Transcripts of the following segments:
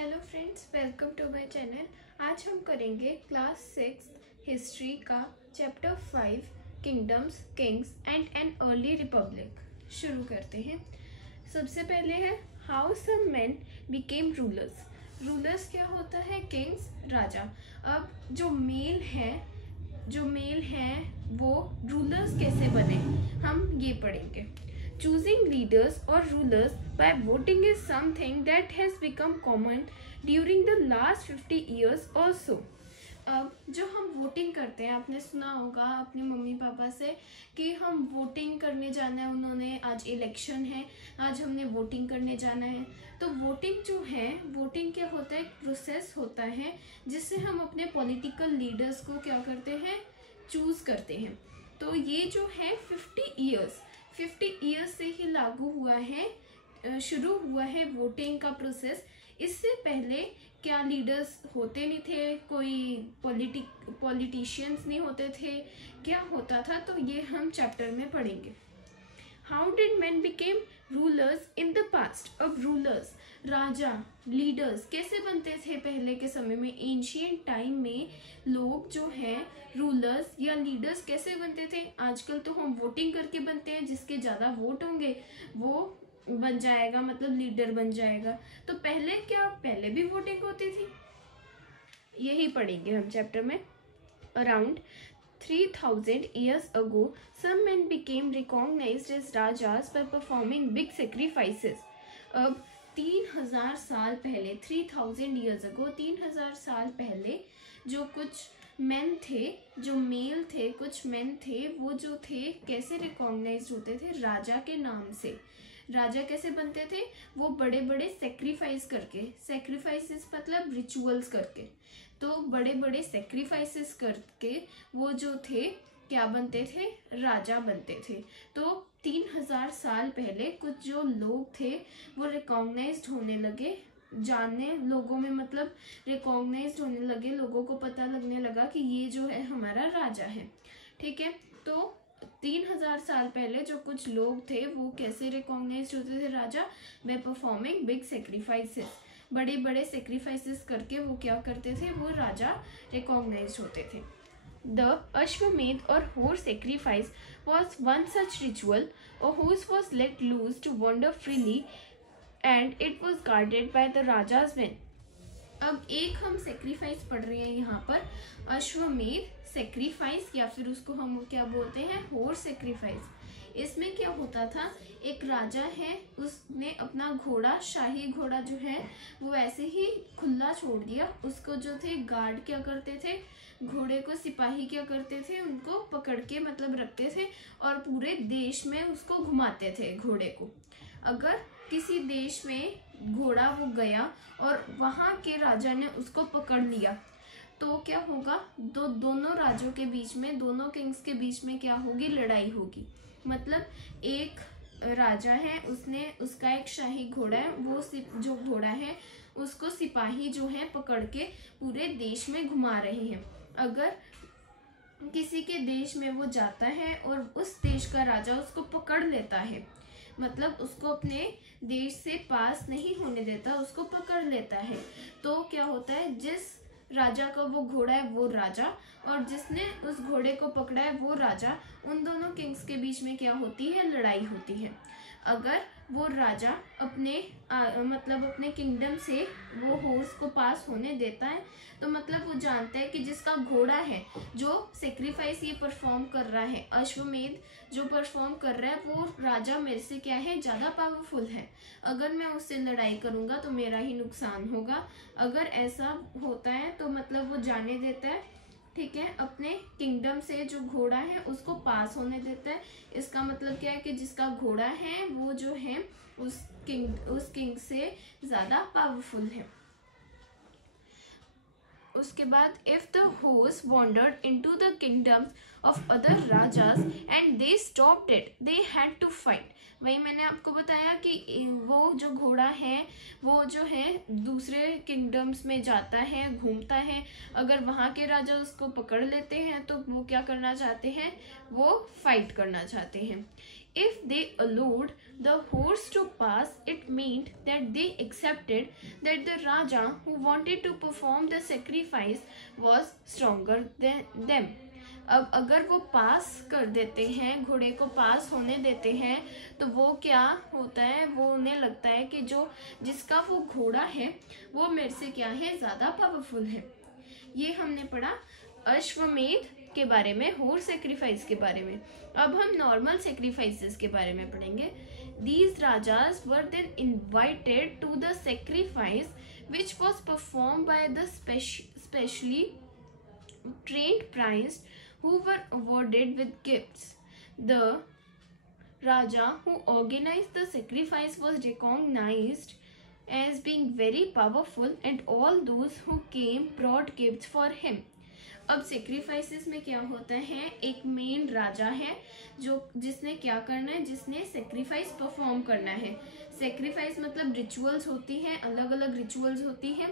Hello friends, welcome to my channel. आज हम करेंगे क्लास 6 हिस्ट्री का chapter 5 kingdoms, kings and an early republic. शुरू करते हैं। सबसे पहले है how some men became rulers. Rulers क्या होता है? किंग्स, राजा। अब जो मेल हैं वो रूलर्स कैसे बने, हम ये पढ़ेंगे। Choosing leaders or rulers by voting is something that has become common during the last 50 years or so. अब जो हम वोटिंग करते हैं, आपने सुना होगा अपने मम्मी पापा से कि हम वोटिंग करने जाना है, उन्होंने आज इलेक्शन है, आज हमने वोटिंग करने जाना है। तो वोटिंग जो है, वोटिंग क्या होता है? एक प्रोसेस होता है जिससे हम अपने पॉलिटिकल लीडर्स को क्या करते हैं? चूज़ करते हैं। तो ये जो है 50 ईयर्स से ही लागू हुआ है, शुरू हुआ है वोटिंग का प्रोसेस। इससे पहले क्या लीडर्स होते नहीं थे, कोई पॉलिटिशियंस नहीं होते थे, क्या होता था? तो ये हम चैप्टर में पढ़ेंगे। How did man became rulers in the past. अब रूलर्स, राजा, लीडर्स कैसे बनते थे पहले के समय में? एंशियंट टाइम में लोग जो हैं रूलर्स या लीडर्स कैसे बनते थे? आजकल तो हम वोटिंग करके बनते हैं, जिसके ज़्यादा वोट होंगे वो बन जाएगा, मतलब लीडर बन जाएगा। तो पहले क्या, पहले भी वोटिंग होती थी? यही पढ़ेंगे हम चैप्टर में। Around 3000 years ago, some men became recognized as rajas by performing big sacrifices. अब 3000 साल पहले, 3000 years ago, 3000 साल पहले जो कुछ मेन थे, जो मेल थे, कुछ मेन थे, वो जो थे कैसे रिकॉग्नाइज होते थे? राजा के नाम से। राजा कैसे बनते थे? वो बड़े बड़े सेक्रीफाइस करके, सेक्रीफाइसेस मतलब रिचुअल्स करके, तो बड़े बड़े सेक्रीफाइसेस करके वो जो थे क्या बनते थे? राजा बनते थे। तो 3000 साल पहले कुछ जो लोग थे वो रिकॉग्नाइज्ड होने लगे, जानने लोगों में, मतलब रिकॉग्नाइज्ड होने लगे, लोगों को पता लगने लगा कि ये जो है हमारा राजा है। ठीक है, तो 3000 साल पहले जो कुछ लोग थे वो कैसे रिकॉग्नाइज्ड होते थे? राजा, बाय परफॉर्मिंग बिग सेक्रीफाइसेस। बड़े बड़े सेक्रीफाइसेस करके वो क्या करते थे? वो राजा रिकॉग्नाइज होते थे। द अश्वमेध और horse sacrifice was one such ritual. A horse was let loose to wander freely and it was guarded by the raja's men. अब एक हम सेक्रीफाइस पढ़ रहे हैं यहाँ पर, अश्वमेध सेक्रीफाइस, या फिर उसको हम क्या बोलते हैं? horse sacrifice। इसमें क्या होता था? एक राजा है, उसने अपना घोड़ा, शाही घोड़ा जो है वो ऐसे ही खुला छोड़ दिया। उसको जो थे गार्ड क्या करते थे? घोड़े को सिपाही क्या करते थे? उनको पकड़ के मतलब रखते थे और पूरे देश में उसको घुमाते थे घोड़े को। अगर किसी देश में घोड़ा वो गया और वहाँ के राजा ने उसको पकड़ लिया तो क्या होगा? दोनों राज्यों के बीच में, दोनों किंग्स के बीच में क्या होगी? लड़ाई होगी। मतलब एक राजा है, उसका एक शाही घोड़ा है, वो जो घोड़ा है उसको सिपाही जो है पकड़ के पूरे देश में घुमा रहे हैं। अगर किसी के देश में वो जाता है और उस देश का राजा उसको पकड़ लेता है, मतलब उसको अपने देश से पास नहीं होने देता, उसको पकड़ लेता है, तो क्या होता है? जिस राजा का वो घोड़ा है वो राजा, और जिसने उस घोड़े को पकड़ा है वो राजा, उन दोनों किंग्स के बीच में क्या होती है? लड़ाई होती है। अगर वो राजा मतलब अपने किंगडम से वो हॉर्स को पास होने देता है तो मतलब वो जानता है कि जिसका घोड़ा है, जो सेक्रीफाइस ये परफॉर्म कर रहा है, अश्वमेध जो परफॉर्म कर रहा है, वो राजा मेरे से क्या है? ज़्यादा पावरफुल है। अगर मैं उससे लड़ाई करूँगा तो मेरा ही नुकसान होगा। अगर ऐसा होता है तो मतलब वो जाने देता है, ठीक है, अपने किंगडम से जो घोड़ा है उसको पास होने देता है। इसका मतलब क्या है कि जिसका घोड़ा है वो जो है उस किंग से ज़्यादा पावरफुल है। उसके बाद if the horse wandered into the kingdoms of other rajas and they stopped it, they had to fight. वही मैंने आपको बताया कि वो जो घोड़ा है वो जो है दूसरे किंगडम्स में जाता है, घूमता है। अगर वहाँ के राजा उसको पकड़ लेते हैं तो वो क्या करना चाहते हैं? वो फाइट करना चाहते हैं। If they allowed the horse to pass, it meant that they accepted that the Raja who wanted to perform the sacrifice was stronger than them. अब अगर वो पास कर देते हैं, घोड़े को पास होने देते हैं, तो वो क्या होता है, वो उन्हें लगता है कि जो जिसका वो घोड़ा है वो मेरे से क्या है, ज़्यादा पावरफुल है। ये हमने पढ़ा अश्वमेध के बारे में, हॉर्स सेक्रीफाइस के बारे में। अब हम नॉर्मल सेक्रीफाइसेस के बारे में पढ़ेंगे। These rajas were then invited to the sacrifice which was performed by the specially trained priests who were awarded with gifts. The Raja who organized the sacrifice was recognized as being very powerful, and all those who came brought gifts for him. अब sacrifices में क्या होता है, एक main राजा है जो जिसने क्या करना है, जिसने सेक्रीफाइस परफॉर्म करना है। सेक्रीफाइस मतलब रिचुअल्स होती हैं, अलग अलग रिचुअल्स होती हैं।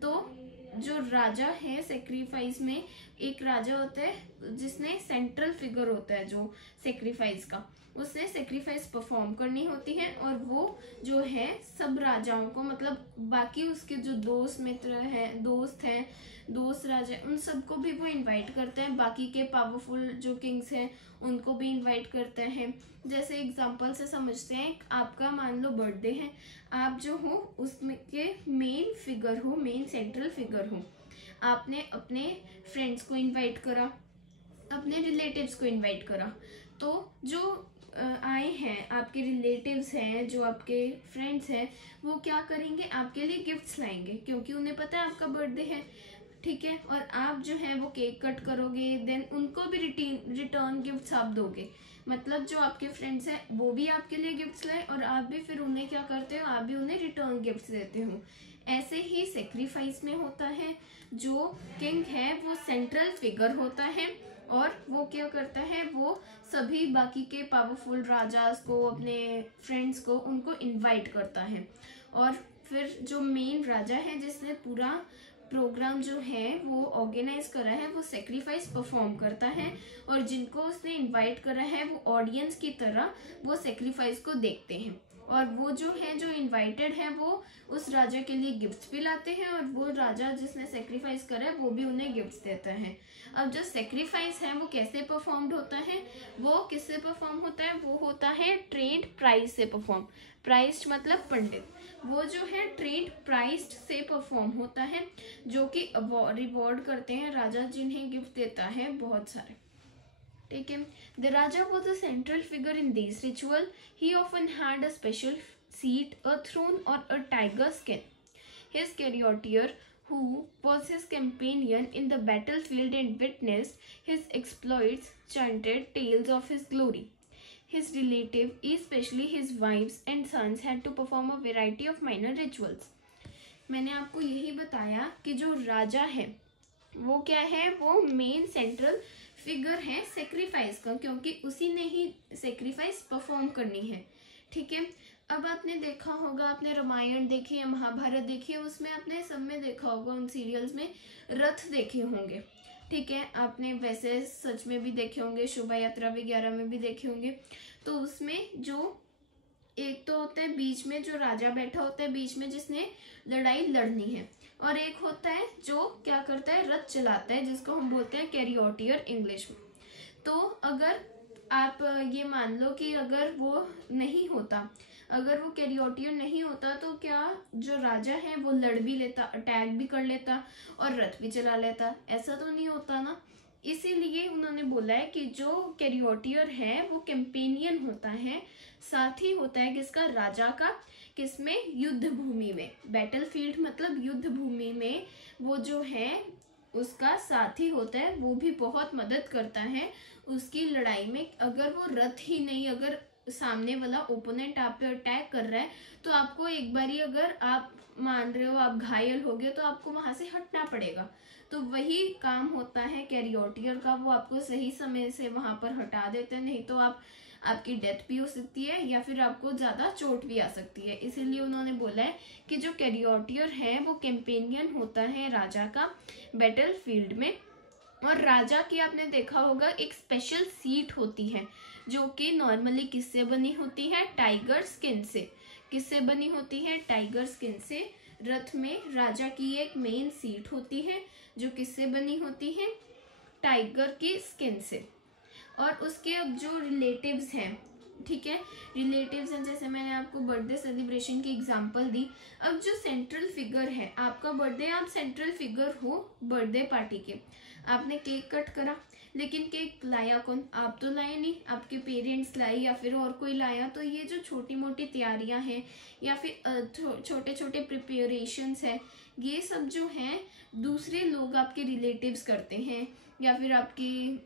तो जो राजा है सेक्रीफाइस में, एक राजा होता है जिसने सेंट्रल फिगर होता है जो सेक्रीफाइस का, उसने सेक्रीफाइस परफॉर्म करनी होती है। और वो जो है सब राजाओं को, मतलब बाकी उसके जो दोस्त मित्र हैं, दोस्त राजा, उन सबको भी वो इनवाइट करते हैं। बाकी के पावरफुल जो किंग्स हैं उनको भी इनवाइट करते हैं। जैसे एग्जांपल से समझते हैं, आपका मान लो बर्थडे है, आप जो हो उसमें के मेन फिगर हो, मेन सेंट्रल फिगर हो। आपने अपने फ्रेंड्स को इनवाइट करा, अपने रिलेटिव्स को इनवाइट करा, तो जो आए हैं आपके रिलेटिव्स हैं, जो आपके फ्रेंड्स हैं, वो क्या करेंगे, आपके लिए गिफ्ट्स लाएंगे, क्योंकि उन्हें पता है आपका बर्थडे है, ठीक है। और आप जो है वो केक कट करोगे, देन उनको भी रिटर्न गिफ्ट्स आप दोगे। मतलब जो आपके फ्रेंड्स हैं वो भी आपके लिए गिफ्ट्स लाए, और आप भी फिर उन्हें क्या करते हो, आप भी उन्हें रिटर्न गिफ्ट्स देते हो। ऐसे ही सेक्रीफाइस में होता है, जो किंग है वो सेंट्रल फिगर होता है, और वो क्या करता है, वो सभी बाकी के पावरफुल राजास को, अपने फ्रेंड्स को, उनको इनवाइट करता है। और फिर जो मेन राजा है जिसने पूरा प्रोग्राम जो है वो ऑर्गेनाइज करा है, वो सेक्रीफाइस परफॉर्म करता है, और जिनको उसने इनवाइट करा है वो ऑडियंस की तरह वो सेक्रीफाइस को देखते हैं। और वो जो है, जो इनवाइटेड है, वो उस राजा के लिए गिफ्ट्स भी लाते हैं, और वो राजा जिसने सेक्रीफाइस करा है वो भी उन्हें गिफ्ट्स देता है। अब जो सेक्रीफाइस है वो कैसे परफॉर्म्ड होता है, वो किससे परफॉर्म होता है, वो होता है ट्रेंड प्राइस से परफॉर्म। प्राइस्ड मतलब पंडित, वो जो है ट्रेंड प्राइस्ड से परफॉर्म होता है, जो कि रिवॉर्ड करते हैं राजा, जिन्हें गिफ्ट देता है बहुत सारे, ठीक है। The Raja was a central figure in this ritual. He often had a special seat, a throne और a tiger skin. His charioteer, who was his companion in the battlefield and witnessed his exploits, chanted tales of his glory. His relative, especially his wives and sons, had to perform a variety of minor rituals. मैंने आपको यही बताया कि जो राजा है वो क्या है, वो मेन सेंट्रल फिगर है सेक्रीफाइस का, क्योंकि उसी ने ही सेक्रीफाइस परफॉर्म करनी है, ठीक है। अब आपने देखा होगा, आपने रामायण देखी है, महाभारत देखी है, उसमें आपने सब में देखा होगा, उन सीरियल्स में रथ देखे होंगे, ठीक है। आपने वैसे सच में भी देखे होंगे, शोभा यात्रा वगैरह में भी देखे होंगे। तो उसमें जो एक तो होता है बीच में जो राजा बैठा होता है बीच में, जिसने लड़ाई लड़नी है, और एक होता है जो क्या करता है, रथ चलाता है, जिसको हम बोलते हैं कैरियोटियर इंग्लिश में। तो अगर आप ये मान लो कि अगर वो नहीं होता, अगर वो कैरियोटियर नहीं होता, तो क्या जो राजा है वो लड़ भी लेता, अटैक भी कर लेता और रथ भी चला लेता, ऐसा तो नहीं होता ना। इसीलिए उन्होंने बोला है कि जो कैरियोटियर है वो कैंपेनियन होता है, साथ ही होता है किसका, राजा का, किसमें, युद्ध भूमि में। बैटलफील्ड मतलब युद्ध भूमि में वो जो है उसका साथी होता है, वो भी बहुत मदद करता है उसकी लड़ाई में। अगर वो रथ ही नहीं, अगर सामने वाला ओपोनेंट आप पे अटैक कर रहा है, तो आपको एक बारी अगर आप मान रहे हो आप घायल हो गए, तो आपको वहां से हटना पड़ेगा। तो वही काम होता है कैरियोटियर का, वो आपको सही समय से वहां पर हटा देते हैं, नहीं तो आपकी डेथ भी हो सकती है या फिर आपको ज्यादा चोट भी आ सकती है। इसीलिए उन्होंने बोला है कि जो कैरियोटियर है वो कैंपेनियन होता है राजा का बैटल फील्ड में। और राजा की आपने देखा होगा एक स्पेशल सीट होती है, जो कि नॉर्मली किससे बनी होती है, टाइगर स्किन से। किससे बनी होती है, टाइगर स्किन से। रथ में राजा की एक मेन सीट होती है जो किससे बनी होती है, टाइगर की स्किन से। और उसके अब जो रिलेटिव्स हैं, ठीक है, रिलेटिव्स हैं, जैसे मैंने आपको बर्थडे सेलिब्रेशन की एग्जांपल दी। अब जो सेंट्रल फिगर है, आपका बर्थडे, आप सेंट्रल फिगर हो बर्थडे पार्टी के, आपने केक कट करा, लेकिन केक लाया कौन, आप तो लाए नहीं, आपके पेरेंट्स लाए या फिर और कोई लाया। तो ये जो छोटी मोटी तैयारियां हैं या फिर छोटे छोटे प्रिपरेशंस है, ये सब जो हैं दूसरे लोग आपके रिलेटिव्स करते हैं या फिर आपकी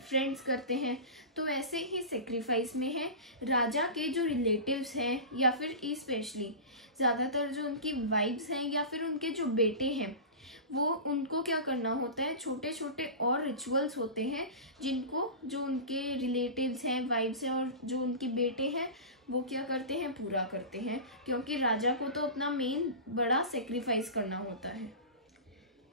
फ्रेंड्स करते हैं। तो ऐसे ही सेक्रीफाइस में है, राजा के जो रिलेटिव्स हैं या फिर स्पेशली ज़्यादातर जो उनकी वाइफ्स हैं या फिर उनके जो बेटे हैं, वो उनको क्या करना होता है, छोटे छोटे और रिचुअल्स होते हैं जिनको जो उनके रिलेटिव्स हैं, वाइफ्स हैं और जो उनके बेटे हैं, वो क्या करते हैं, पूरा करते हैं, क्योंकि राजा को तो अपना मेन बड़ा सेक्रीफाइस करना होता है।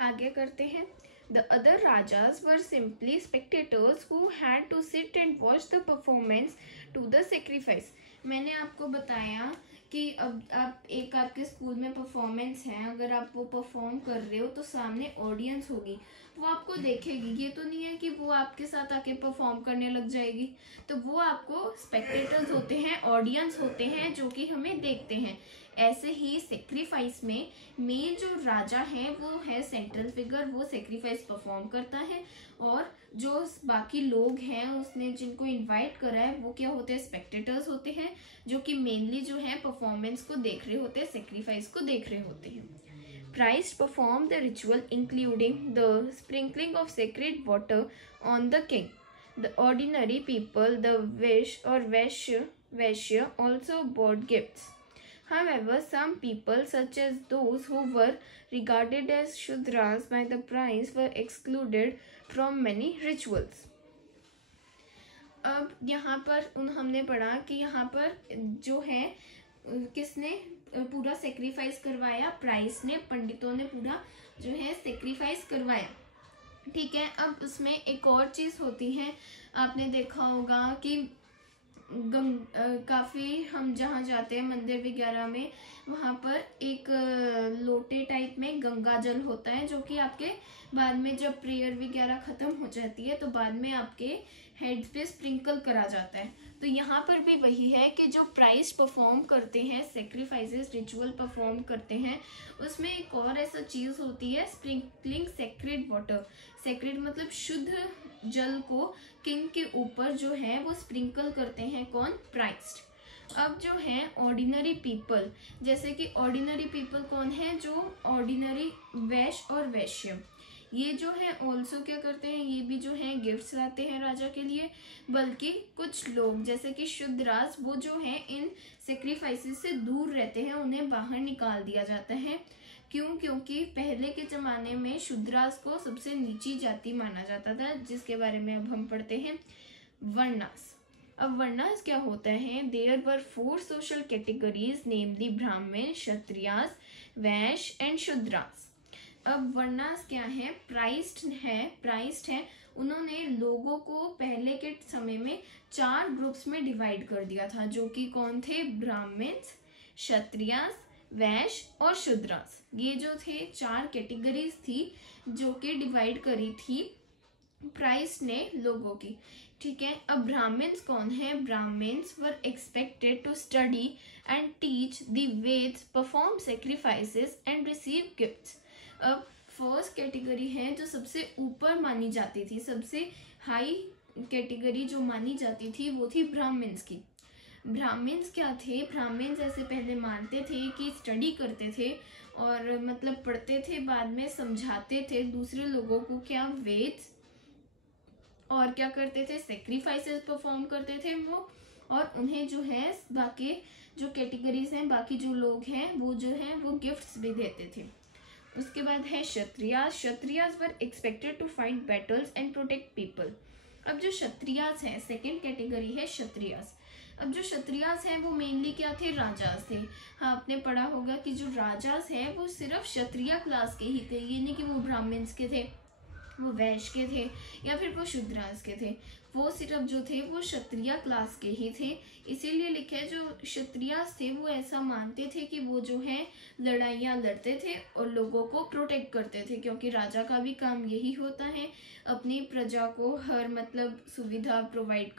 आगे करते हैं। The other rajas were simply spectators who had to sit and watch the performance to the sacrifice. मैंने आपको बताया कि अब आप आपके स्कूल में परफॉर्मेंस है, अगर आप वो परफॉर्म कर रहे हो तो सामने ऑडियंस होगी, वो आपको देखेगी। ये तो नहीं है कि वो आपके साथ आके परफॉर्म करने लग जाएगी। तो वो आपको स्पेक्टेटर्स होते हैं, ऑडियंस होते हैं जो कि हमें देखते हैं। ऐसे ही सेक्रीफाइस में मेन जो राजा है वो है सेंट्रल फिगर, वो सेक्रीफाइस परफॉर्म करता है, और जो बाकी लोग हैं उसने जिनको इनवाइट करा है वो क्या होते हैं, स्पेक्टेटर्स होते हैं, जो कि मेनली जो है परफॉर्मेंस को देख रहे होते हैं, सेक्रीफाइस को देख रहे होते हैं। Priests perform the ritual including the sprinkling of sacred water on the king. The ordinary people, the Vaishya also brought gifts. However, some people, such as those who were regarded as Shudras by the priests, were excluded from many rituals. अब यहाँ पर हमने पढ़ा कि यहाँ पर जो है किसने पूरा सेक्रीफाइस करवाया, प्राइस ने, पंडितों ने पूरा जो है सेक्रीफाइस करवाया, ठीक है। अब उसमें एक और चीज़ होती है, आपने देखा होगा कि काफ़ी हम जहाँ जाते हैं मंदिर वगैरह में, वहाँ पर एक लोटे टाइप में गंगा जल होता है, जो कि आपके बाद में जब प्रेयर वगैरह ख़त्म हो जाती है तो बाद में आपके हेड पे स्प्रिंकल करा जाता है। तो यहाँ पर भी वही है कि जो प्राइस्ट परफॉर्म करते हैं, सेक्रीफाइसेस रिचुअल परफॉर्म करते हैं, उसमें एक और ऐसा चीज़ होती है, स्प्रिंकलिंग सेक्रेड वाटर। सेक्रेड मतलब शुद्ध जल को किंग के ऊपर जो है वो स्प्रिंकल करते हैं, कौन, प्राइस्ट। अब जो है ऑर्डिनरी पीपल, जैसे कि ऑर्डिनरी पीपल कौन है, जो ऑर्डिनरी वैश्य और वैश्य, ये जो है ऑल्सो क्या करते हैं, ये भी जो है गिफ्ट्स लाते हैं राजा के लिए। बल्कि कुछ लोग जैसे कि शूद्रास, वो जो है इन सेक्रीफाइसेस से दूर रहते हैं, उन्हें बाहर निकाल दिया जाता है। क्यों? क्योंकि पहले के ज़माने में शूद्रास को सबसे नीची जाति माना जाता था, जिसके बारे में अब हम पढ़ते हैं वर्णास। अब वर्णास क्या होता है, देयर वर 4 सोशल कैटेगरीज, नेमली ब्राह्मण, क्षत्रियास, वैश्य एंड शूद्रास। अब वर्णास क्या है, प्राइस्ट है, उन्होंने लोगों को पहले के समय में 4 ग्रुप्स में डिवाइड कर दिया था, जो कि कौन थे, ब्राह्मण, क्षत्रियास, वैश्य और शूद्रास। ये जो थे 4 कैटेगरीज थी जो कि डिवाइड करी थी प्राइस्ट ने लोगों की, ठीक है। अब ब्राह्मण्स कौन है, Brahmins were expected to study and teach the Vedas, perform sacrifices and receive gifts. अब फर्स्ट कैटेगरी है जो सबसे ऊपर मानी जाती थी, सबसे हाई कैटेगरी जो मानी जाती थी वो थी ब्राह्मण्स की। ब्राह्मण्स क्या थे, ब्राह्मण्स ऐसे पहले मानते थे कि स्टडी करते थे और मतलब पढ़ते थे, बाद में समझाते थे दूसरे लोगों को क्या, वेद, और क्या करते थे, सेक्रीफाइसेस परफॉर्म करते थे वो, और उन्हें जो है बाकी जो कैटेगरीज हैं, बाकी जो लोग हैं वो जो हैं वो गिफ्ट्स भी देते थे। उसके बाद है Kshatriyas. Kshatriyas were expected to fight battles and protect people. अब जो क्षत्रियास है, सेकेंड कैटेगरी है क्षत्रियास। अब जो क्षत्रियास हैं वो मेनली क्या थे, राजास थे। हाँ, आपने पढ़ा होगा कि जो राजास हैं वो सिर्फ क्षत्रिय क्लास के ही थे, ये नहीं कि वो ब्राह्मण्स के थे, वो वैश्य के थे या फिर वो शूद्रास के थे, वो सिर्फ जो थे वो क्षत्रिय क्लास के ही थे। इसीलिए लिखा है जो क्षत्रियास थे वो ऐसा मानते थे कि वो जो है लड़ाइयाँ लड़ते थे और लोगों को प्रोटेक्ट करते थे, क्योंकि राजा का भी काम यही होता है अपनी प्रजा को हर मतलब सुविधा प्रोवाइड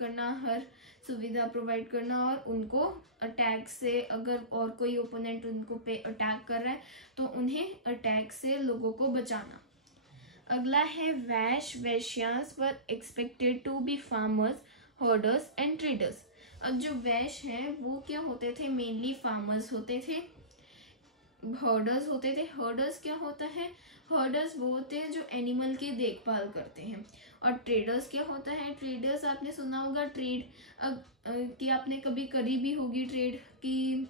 करना और उनको अटैक से, अगर और कोई ओपोनेंट उनको पे अटैक कर रहा है तो उन्हें अटैक से लोगों को बचाना। अगला है Vaishyas were expected to be farmers, herders and traders. अब जो वैश्य हैं वो क्या होते थे, मेनली फार्मर्स होते थे, हर्डर्स होते थे। हर्डर्स क्या होता है, हर्डर्स वो होते हैं जो एनिमल की देखभाल करते हैं। और ट्रेडर्स क्या होता है, ट्रेडर्स आपने सुना होगा ट्रेड, अब कि आपने कभी करी भी होगी ट्रेड कि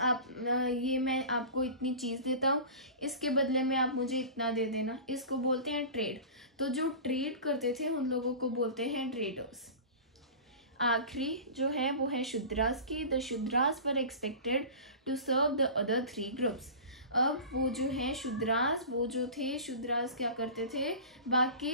आप ये मैं आपको इतनी चीज़ देता हूँ, इसके बदले में आप मुझे इतना दे देना, इसको बोलते हैं ट्रेड। तो जो ट्रेड करते थे उन लोगों को बोलते हैं ट्रेडर्स। आखिरी जो है वो है शूद्रास की। The Shudras were expected to serve the other 3 groups. अब वो जो है शूद्रास, वो जो थे शूद्रास क्या करते थे, बाकी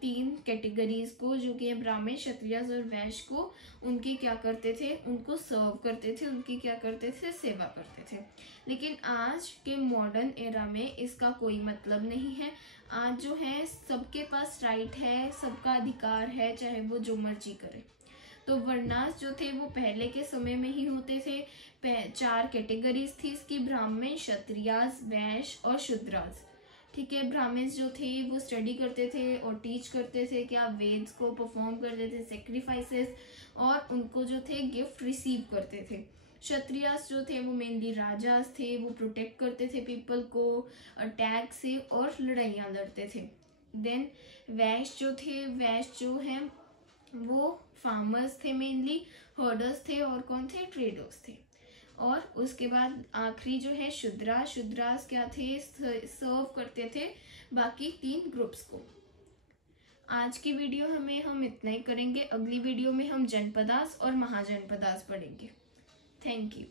3 कैटेगरीज को जो कि ब्राह्मण, क्षत्रिय और वैश्य को, उनकी क्या करते थे, उनको सर्व करते थे, उनकी क्या करते थे, सेवा करते थे। लेकिन आज के मॉडर्न एरा में इसका कोई मतलब नहीं है। आज जो है सबके पास राइट है, सबका अधिकार है, चाहे वो जो मर्जी करे। तो वर्णास जो थे वो पहले के समय में ही होते थे। 4 कैटेगरीज थी इसकी, ब्राह्मण, क्षत्रियास, वैश्य और शूद्रास। ठीक है, ब्राह्मण जो थे वो स्टडी करते थे और टीच करते थे, क्या वेद्स को परफॉर्म करते थे, सेक्रीफाइसेस, और उनको जो थे गिफ्ट रिसीव करते थे। क्षत्रियास जो थे वो मेनली राजास थे, वो प्रोटेक्ट करते थे पीपल को अटैक से और लड़ाइयाँ लड़ते थे। देन वैश्य जो थे, वैश्य जो है वो फार्मर्स थे, मेनली हर्डर्स थे, और कौन थे, ट्रेडर्स थे। और उसके बाद आखिरी जो है शूद्रास क्या थे, सर्व करते थे बाकी 3 ग्रुप्स को। आज की वीडियो हम इतना ही करेंगे। अगली वीडियो में हम जनपदास और महाजनपदास पढ़ेंगे। Thank you.